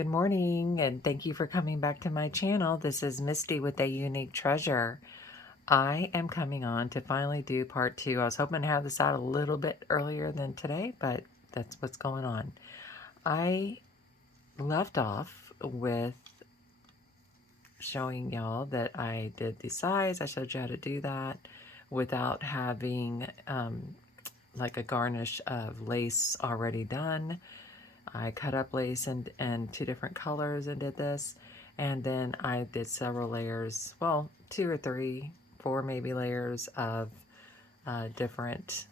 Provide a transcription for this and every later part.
Good morning, and thank you for coming back to my channel. This is Misty with a Unique Treasure. I am coming on to finally do part 2. I was hoping to have this out a little bit earlier than today, but that's what's going on. I left off with showing y'all that I did the size. I showed you how to do that without having like a garnish of lace already done. I cut up lace and 2 different colors and did this. And then I did several layers, well, 2 or 3, 4 maybe layers of different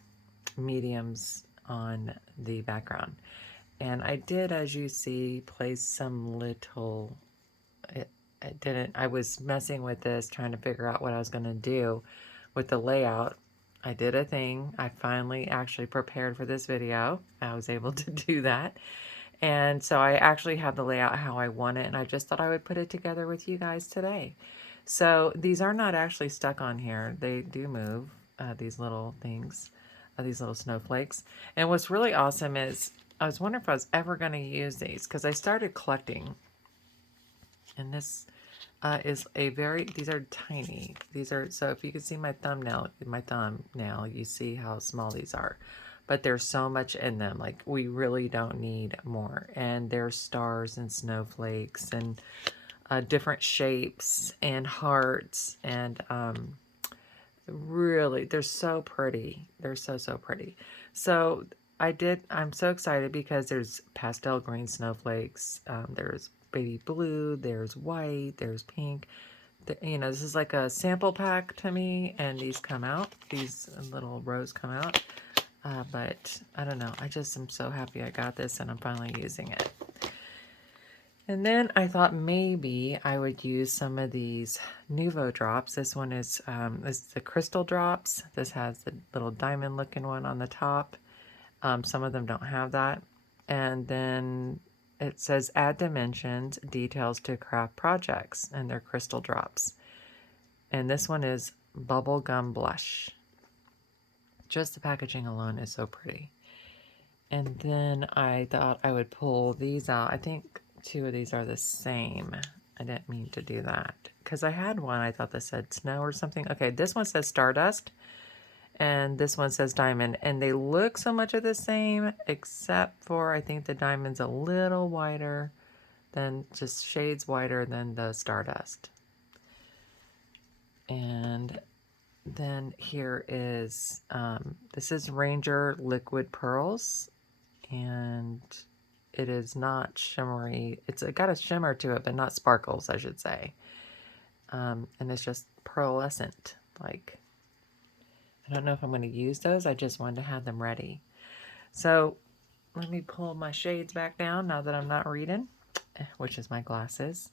mediums on the background. And I did, as you see, place some little, I was messing with this, trying to figure out what I was going to do with the layout. I did a thing. I finally actually prepared for this video. I was able to do that. And so I actually have the layout how I want it, and I just thought I would put it together with you guys today. So these are not actually stuck on here. They do move, these little things, these little snowflakes. And what's really awesome is I was wondering if I was ever going to use these because I started collecting. And this is these are tiny. These are, so if you can see my thumbnail, you see how small these are. But there's so much in them. Like, we really don't need more. And there's stars and snowflakes and different shapes and hearts. And really, they're so pretty. They're so pretty. So I'm so excited because there's pastel green snowflakes. There's baby blue. There's white. There's pink. This is like a sample pack to me. And these come out. These little rows come out. But I don't know. I just am so happy I got this and I'm finally using it. And then I thought maybe I would use some of these Nuvo drops. This one is the crystal drops. This has the little diamond looking one on the top. Some of them don't have that. And then it says add dimensions, details to craft projects, and they're crystal drops. And this one is bubblegum blush. Just the packaging alone is so pretty. And then I thought I would pull these out. I think 2 of these are the same. I didn't mean to do that because I had one. I thought this said snow or something. Okay, this one says stardust and this one says diamond. And they look so much of the same except for I think the diamond's a little whiter than, just shades whiter than the stardust. And then here is, this is Ranger Liquid Pearls, and it is not shimmery. It's got a shimmer to it, but not sparkles, I should say. And it's just pearlescent. Like, I don't know if I'm going to use those. I just wanted to have them ready. So let me pull my shades back down now that I'm not reading, which is my glasses.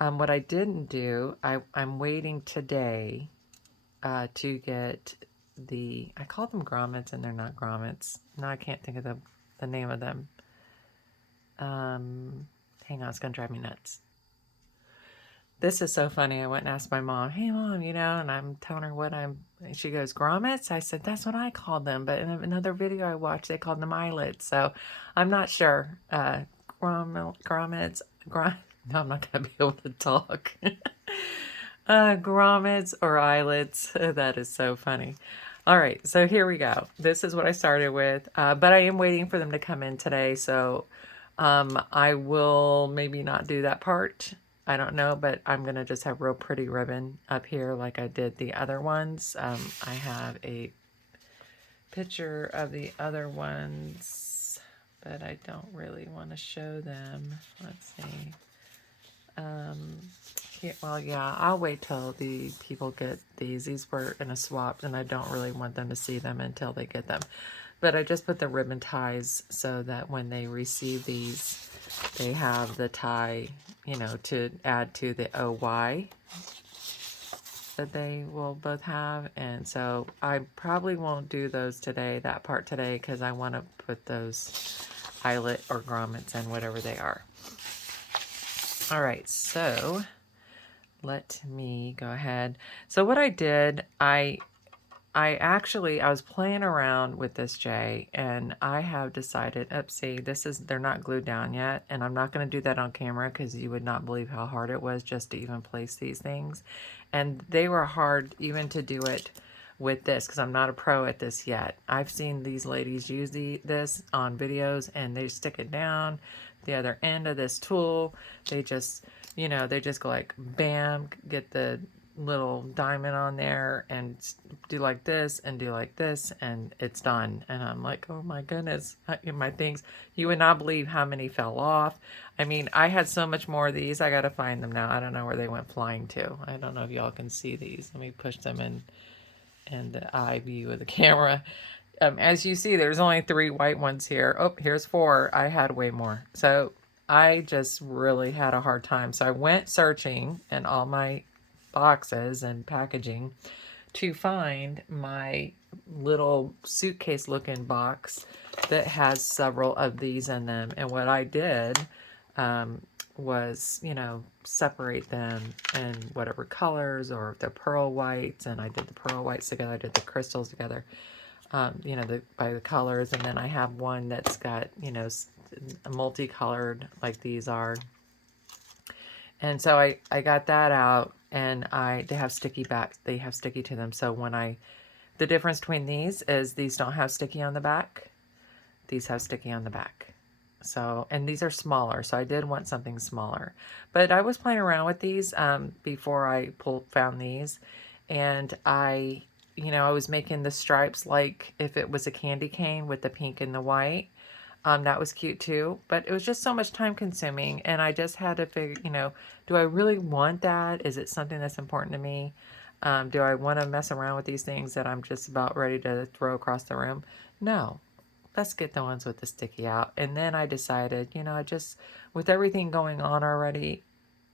What I didn't do, I'm waiting today to get I call them grommets and they're not grommets. Now I can't think of the name of them. Hang on, it's going to drive me nuts. This is so funny. I went and asked my mom, hey mom, and I'm telling her and she goes, grommets? I said, that's what I called them. But in another video I watched, they called them eyelets. So I'm not sure. Grommets, no, I'm not going to be able to talk. Grommets or eyelets. That is so funny. All right, so here we go. This is what I started with, but I am waiting for them to come in today, so I will maybe not do that part. I don't know, but I'm going to just have real pretty ribbon up here like I did the other ones. I have a picture of the other ones, but I don't really want to show them. Let's see. Well, yeah, I'll wait till the people get these. These were in a swap, and I don't really want them to see them until they get them. But I just put the ribbon ties so that when they receive these, they have the tie, to add to the OY that they will both have. And so I probably won't do those today, that part today, because I want to put those eyelet or grommets in, whatever they are. All right, so let me go ahead. So what I did, I I was playing around with this, Jay, and I have decided, see, they're not glued down yet, and I'm not going to do that on camera because you would not believe how hard it was just to even place these things. And they were hard even to do it with this because I'm not a pro at this yet. I've seen these ladies use this on videos, and they stick it down the other end of this tool. They just, they just go like, bam, get the little diamond on there and do like this and do like this and it's done. And I'm like, oh my goodness, my things, you would not believe how many fell off. I mean, I had so much more of these. I gotta find them now. I don't know where they went flying to. I don't know if y'all can see these. Let me push them in the eye view of the camera. As you see, there's only 3 white ones here. Oh, here's 4. I had way more. So I just really had a hard time. So I went searching in all my boxes and packaging to find my little suitcase looking box that has several of these in them. And what I did was, separate them in whatever colors or the pearl whites. And I did the pearl whites together. I did the crystals together, by the colors. And then I have one that's got, multicolored like these are. And so I got that out, and they have sticky back. They have sticky to them. So the difference between these is these don't have sticky on the back. These have sticky on the back. So, and these are smaller. So I did want something smaller, but I was playing around with these before I found these, and I was making the stripes like if it was a candy cane with the pink and the white. That was cute too, but it was just so much time consuming, and I just had to figure, do I really want that? Is it something that's important to me? Do I want to mess around with these things that I'm just about ready to throw across the room? No. Let's get the ones with the sticky out. And then I decided, with everything going on already,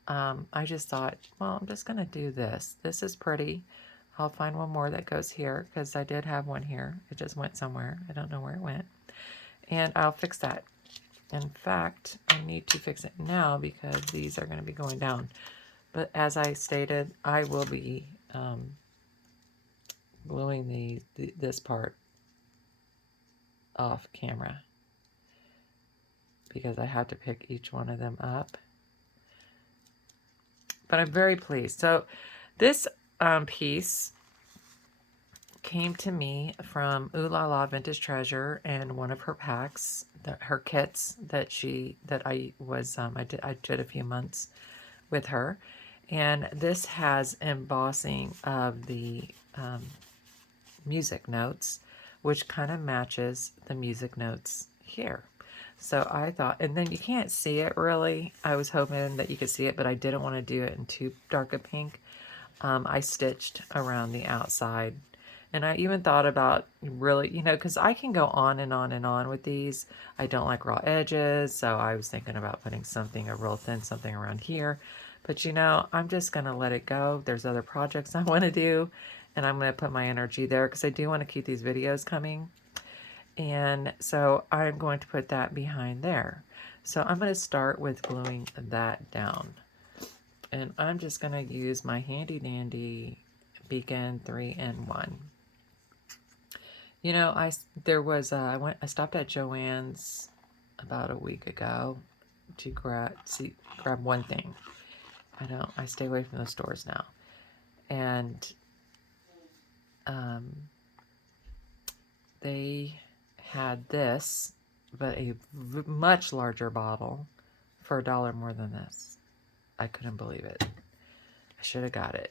I just thought, well, I'm just going to do this. This is pretty. I'll find one more that goes here because I did have one here. It just went somewhere. I don't know where it went. And I'll fix that. In fact, I need to fix it now because these are going to be going down. But as I stated, I will be gluing this part off camera because I have to pick each one of them up. But I'm very pleased. So this piece came to me from Ooh La La Vintage Treasure and one of her packs, her kits that I did a few months with her. And this has embossing of the music notes, which kind of matches the music notes here. So I thought, and then you can't see it really. I was hoping that you could see it, but I didn't want to do it in too dark a pink. I stitched around the outside. And I even thought about really, because I can go on and on and on with these. I don't like raw edges, so I was thinking about putting a real thin something around here. But I'm just going to let it go. There's other projects I want to do, and I'm going to put my energy there because I do want to keep these videos coming. And so I'm going to put that behind there. So I'm going to start with gluing that down. And I'm just going to use my handy dandy Beacon 3-in-1. I stopped at Joann's about a week ago to grab one thing. I stay away from the stores now. And they had this, but a much larger bottle for $1 more than this. I couldn't believe it. I should have got it.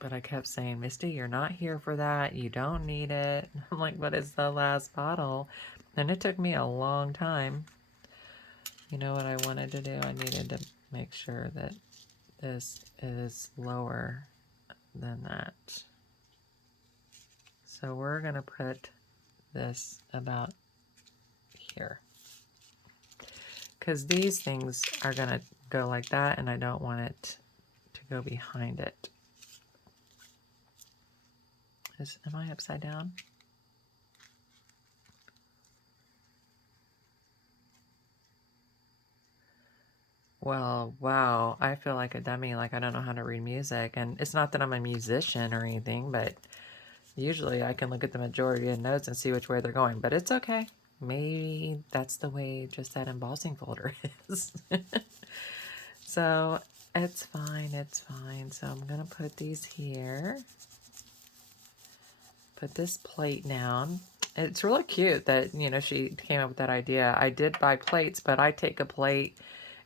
But I kept saying, Misty, you're not here for that. You don't need it. I'm like, but it's the last bottle. And it took me a long time. You know what I wanted to do? I needed to make sure that this is lower than that. So we're going to put this about here. Because these things are going to go like that, and I don't want it to go behind it. Am I upside down? Well, wow, I feel like a dummy, like I don't know how to read music. And it's not that I'm a musician or anything, but Usually I can look at the majority of notes and see which way they're going, but it's okay. Maybe that's the way just that embossing folder is. So it's fine, it's fine. So I'm gonna put these here. Put this plate down. It's really cute that, you know, she came up with that idea. I did buy plates, but I take a plate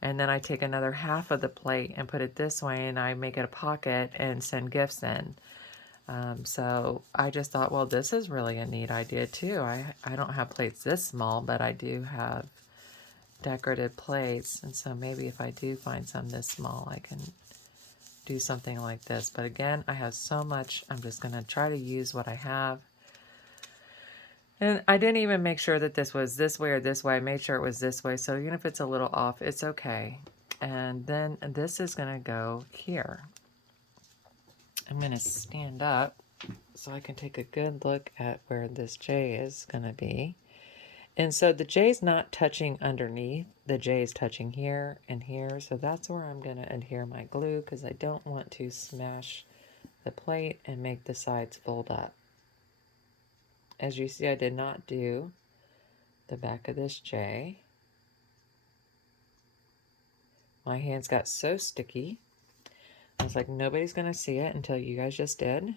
and then I take another half of the plate and put it this way and I make it a pocket and send gifts in. So I just thought, well, this is really a neat idea too. I don't have plates this small, but I do have decorative plates. And so maybe if I do find some this small, I can do something like this. But again, I have so much, I'm just going to try to use what I have. And I didn't even make sure that this was this way or this way. I made sure it was this way. So even if it's a little off, it's okay. And then this is going to go here. I'm going to stand up so I can take a good look at where this J is going to be. And so the J is not touching underneath. The J is touching here and here. So that's where I'm going to adhere my glue because I don't want to smash the plate and make the sides fold up. As you see, I did not do the back of this J. My hands got so sticky. I was like, nobody's going to see it until you guys just did.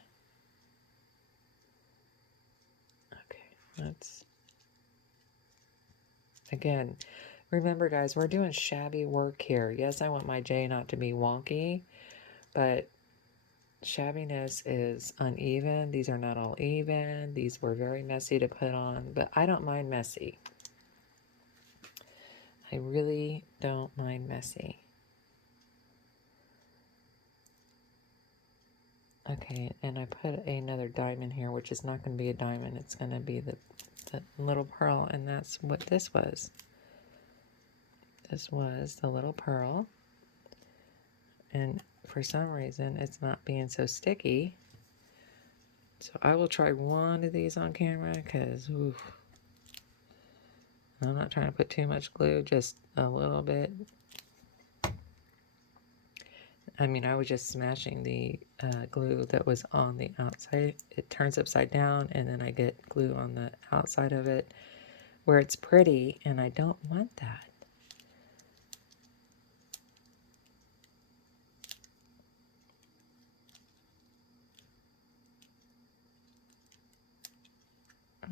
Okay, let's... Again, remember guys, we're doing shabby work here. Yes, I want my J not to be wonky, but shabbiness is uneven. These are not all even. These were very messy to put on, but I don't mind messy. I really don't mind messy. Okay, and I put another diamond here, which is not going to be a diamond. It's going to be the little pearl, and that's what this was. This was the little pearl. And for some reason, it's not being so sticky. So I will try one of these on camera because I'm not trying to put too much glue, just a little bit. I mean, I was just smashing the glue that was on the outside. It turns upside down, and then I get glue on the outside of it where it's pretty, and I don't want that.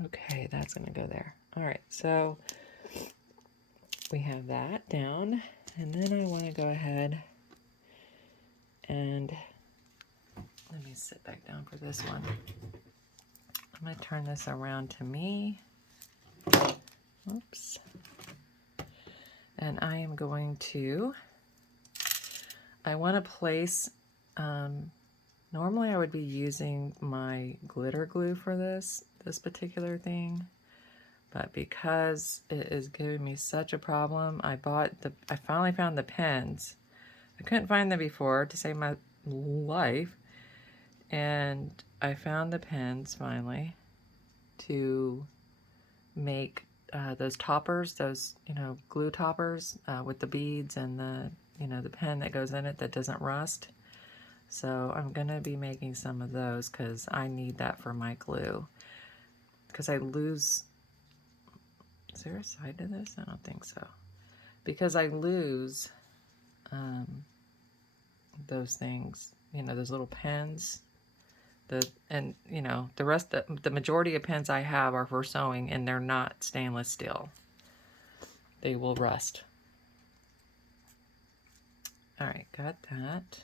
Okay, that's going to go there. All right, so we have that down, and then I want to go ahead and let me sit back down for this one. I'm going to turn this around to me. Oops. And I am going to, I want to place, normally I would be using my glitter glue for this particular thing. But because it is giving me such a problem, I finally found the pens. I couldn't find them before to save my life. And I found the pens finally to make those toppers, those, you know, glue toppers with the beads and the, you know, the pen that goes in it that doesn't rust. So I'm going to be making some of those because I need that for my glue. Because I lose... Is there a side to this? I don't think so. Because I lose those things, you know, those little pens. And you know, the majority of pens I have are for sewing, and they're not stainless steel. They will rust. All right, got that.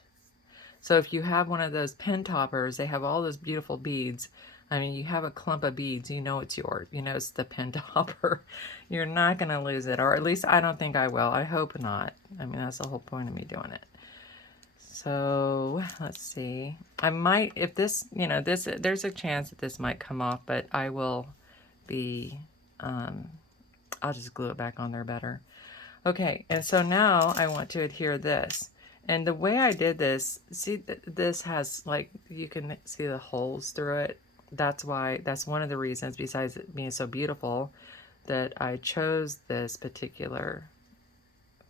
So if you have one of those pen toppers, they have all those beautiful beads. I mean, you have a clump of beads, you know it's yours. You know it's the pen topper. You're not going to lose it, or at least I don't think I will. I hope not. I mean, that's the whole point of me doing it. So let's see. I might, if this, you know, there's a chance that this might come off, but I will be, I'll just glue it back on there better. Okay, and so now I want to adhere this. And the way I did this, see, this has, like, you can see the holes through it. That's why, that's one of the reasons, besides it being so beautiful, that I chose this particular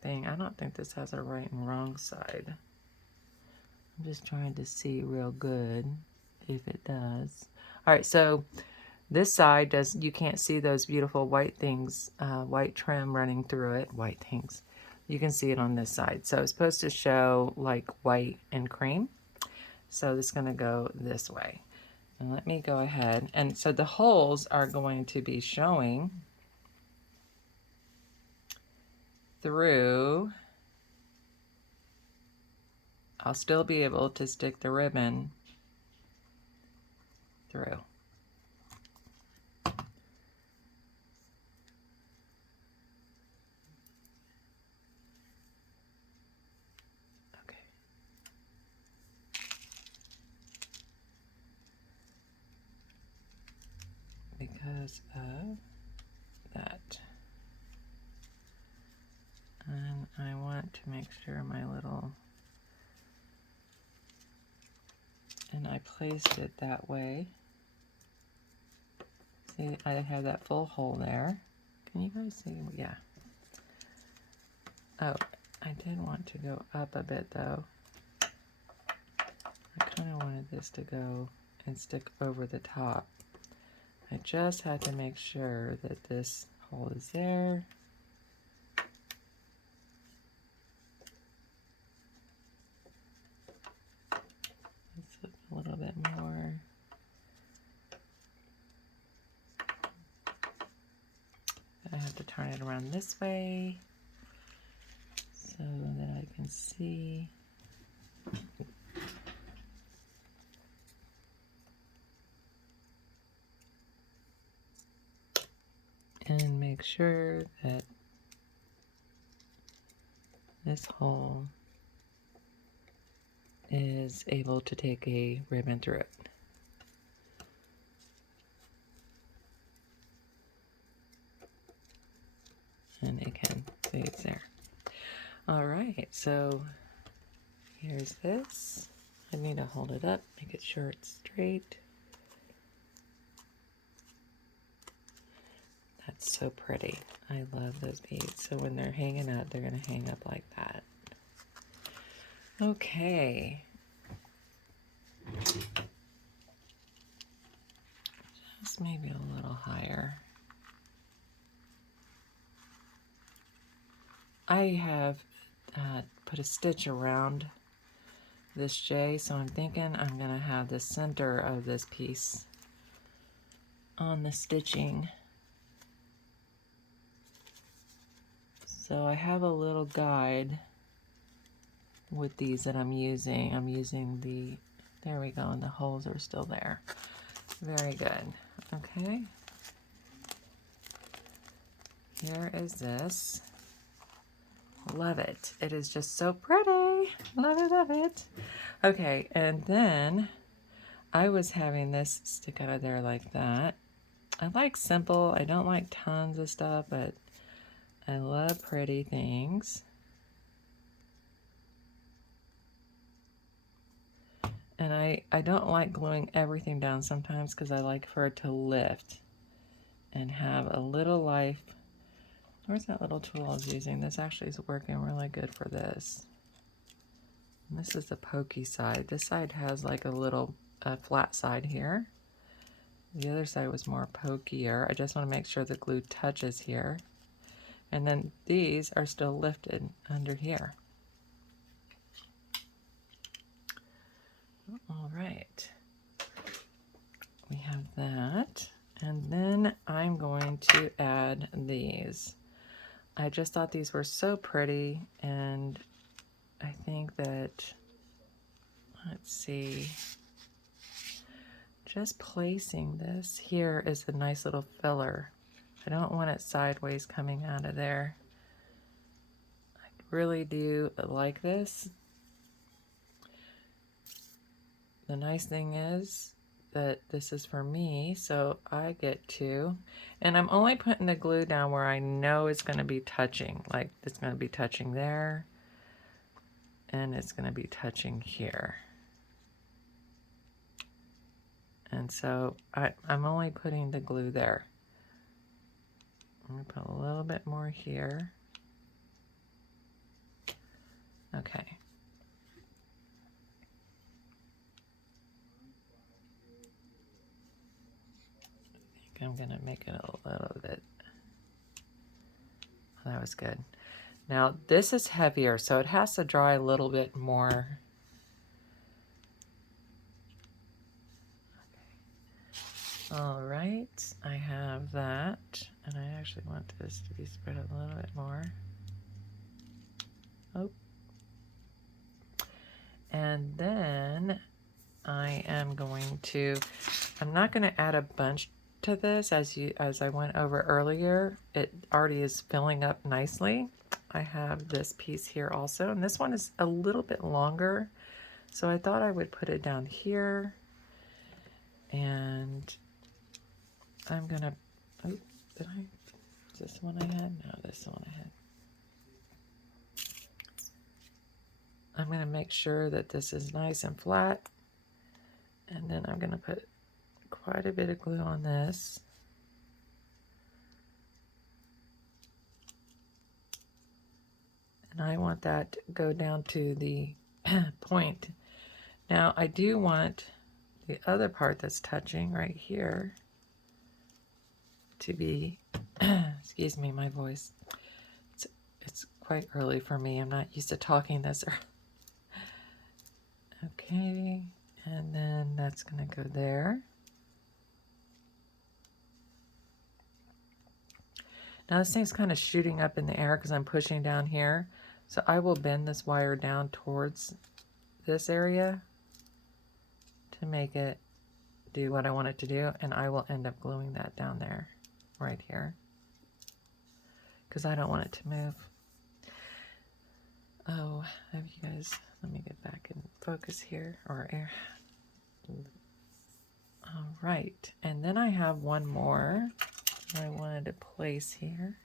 thing. I don't think this has a right and wrong side. I'm just trying to see real good if it does. All right, so this side does, you can't see those beautiful white things, white trim running through it, white things. You can see it on this side. So it's supposed to show like white and cream. So this is gonna go this way. And let me go ahead. And so the holes are going to be showing through. I'll still be able to stick the ribbon through. Okay. Because of that. And I want to make sure my little, and I placed it that way. See, I have that full hole there. Can you guys see? Yeah. Oh, I did want to go up a bit though. I kind of wanted this to go and stick over the top. I just had to make sure that this hole is there. Let's look a little bit more. I have to turn it around this way so that I can see. And make sure that this hole is able to take a ribbon through it. And it can, see it's there. All right, so here's this. I need to hold it up, make it sure it's straight. That's so pretty. I love those beads. So when they're hanging up, they're gonna hang up like that. Okay. Just maybe a little higher. I have put a stitch around this J, so I'm thinking I'm gonna have the center of this piece on the stitching. So I have a little guide with these that I'm using. I'm using the, there we go, and the holes are still there. Very good. Okay. Here is this. Love it. It is just so pretty. Love it, love it. Okay, and then I was having this stick out of there like that. I like simple. I don't like tons of stuff, but I love pretty things. And I don't like gluing everything down sometimes because I like for it to lift and have a little life. Where's that little tool I was using? This actually is working really good for this. And this is the pokey side. This side has like a little flat side here. The other side was more pokier. I just want to make sure the glue touches here. And then these are still lifted under here. All right. We have that. And then I'm going to add these. I just thought these were so pretty, and I think that, let's see, just placing this here is a nice little filler. I don't want it sideways coming out of there. I really do like this. The nice thing is that this is for me, so I get to, and I'm only putting the glue down where I know it's going to be touching, like it's going to be touching there, and it's going to be touching here. And so I'm only putting the glue there. I'm going to put a little bit more here. Okay. I'm gonna make it a little bit. Oh, that was good. Now this is heavier, so it has to dry a little bit more. All right, I have that, and I actually want this to be spread a little bit more. Oh. And then I am going to, I'm not going to add a bunch to this as I went over earlier. It already is filling up nicely. I have this piece here also, and this one is a little bit longer. So I thought I would put it down here, and I'm gonna, oh, did I, is this the one I had? No, this is the one I had. I'm going to make sure that this is nice and flat, and then I'm going to put quite a bit of glue on this. And I want that to go down to the point. Now I do want the other part that's touching right here to be, excuse me, my voice. It's quite early for me. I'm not used to talking this early. Okay, and then that's going to go there. Now this thing's kind of shooting up in the air because I'm pushing down here. So I will bend this wire down towards this area to make it do what I want it to do, and I will end up gluing that down there, right here, because I don't want it to move. Oh, have you guys, let me get back in focus here, or air. All right, and then I have one more I wanted to place here.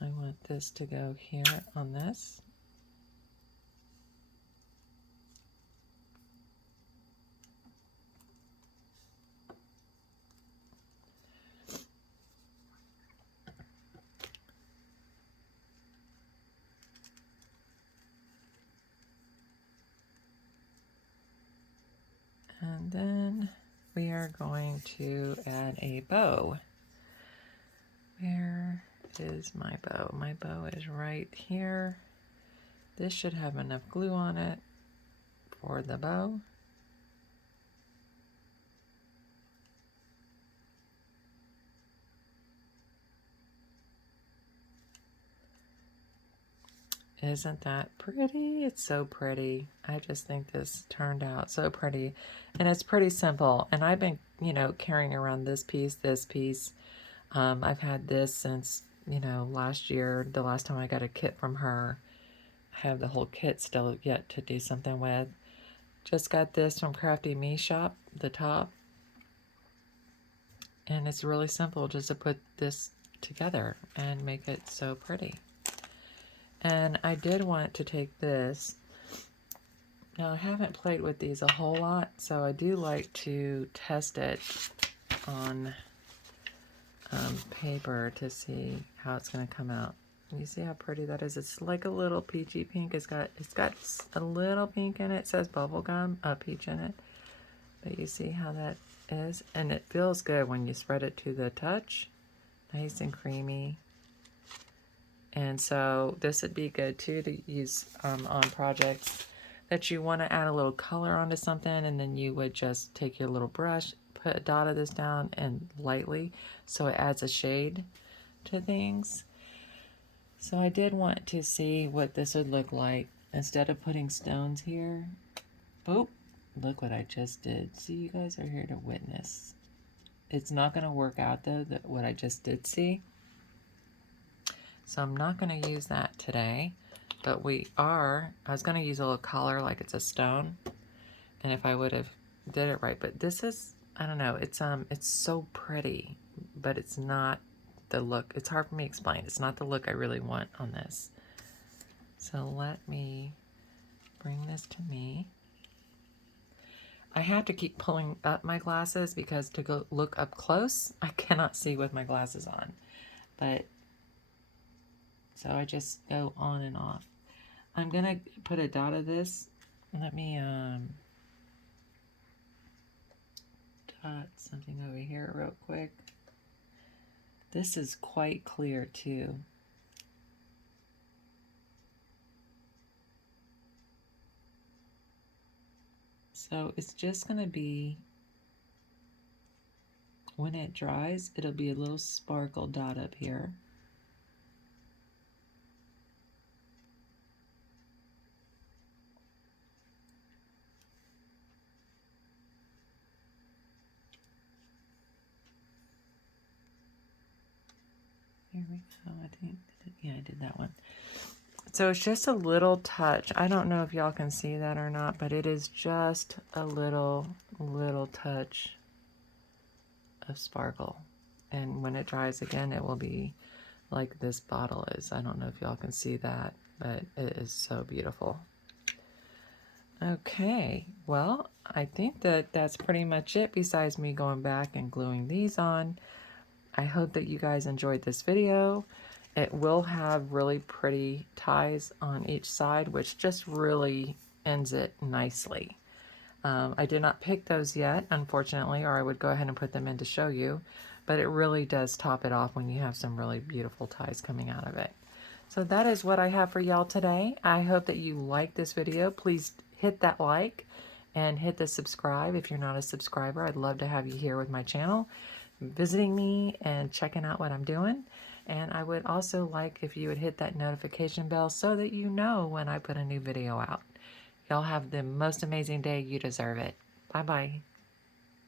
I want this to go here on this. And then we are going to add a bow. Where is my bow? My bow is right here. This should have enough glue on it for the bow. Isn't that pretty? It's so pretty. I just think this turned out so pretty. And it's pretty simple. And I've been, you know, carrying around this piece. I've had this since, you know, last year, the last time I got a kit from her. I have the whole kit still yet to do something with. Just got this from Crafty Me Shop, the top. And it's really simple just to put this together and make it so pretty. And I did want to take this. Now I haven't played with these a whole lot, so I do like to test it on paper to see how it's going to come out. You see how pretty that is? It's like a little peachy pink. It's got a little pink in it. It says bubblegum, a peach in it. But you see how that is? And it feels good when you spread it to the touch. Nice and creamy. And so this would be good too to use on projects that you want to add a little color onto something, and then you would just take your little brush, put a dot of this down and lightly, so it adds a shade to things. So I did want to see what this would look like instead of putting stones here. Oh, look what I just did. See, you guys are here to witness. It's not going to work out though, what I just did see. So I'm not going to use that today, but I was going to use a little color like it's a stone, and if I would have did it right, but this is, I don't know, it's so pretty, but it's not the look. It's hard for me to explain. It's not the look I really want on this. So let me bring this to me. I have to keep pulling up my glasses because to go look up close, I cannot see with my glasses on, but so I just go on and off. I'm going to put a dot of this let me dot something over here real quick. This is quite clear too. So it's just going to be, when it dries, it'll be a little sparkle dot up here. Here we go. I think, yeah, I did that one. So it's just a little touch. I don't know if y'all can see that or not, but it is just a little touch of sparkle. And when it dries again, it will be like this bottle is. I don't know if y'all can see that, but it is so beautiful. Okay, well, I think that that's pretty much it besides me going back and gluing these on. I hope that you guys enjoyed this video. It will have really pretty ties on each side, which just really ends it nicely. I did not pick those yet, unfortunately, or I would go ahead and put them in to show you, but it really does top it off when you have some really beautiful ties coming out of it. So that is what I have for y'all today. I hope that you like this video. Please hit that like and hit the subscribe if you're not a subscriber. I'd love to have you here with my channel, visiting me and checking out what I'm doing. And I would also like if you would hit that notification bell so that you know when I put a new video out. Y'all have the most amazing day. You deserve it. Bye-bye.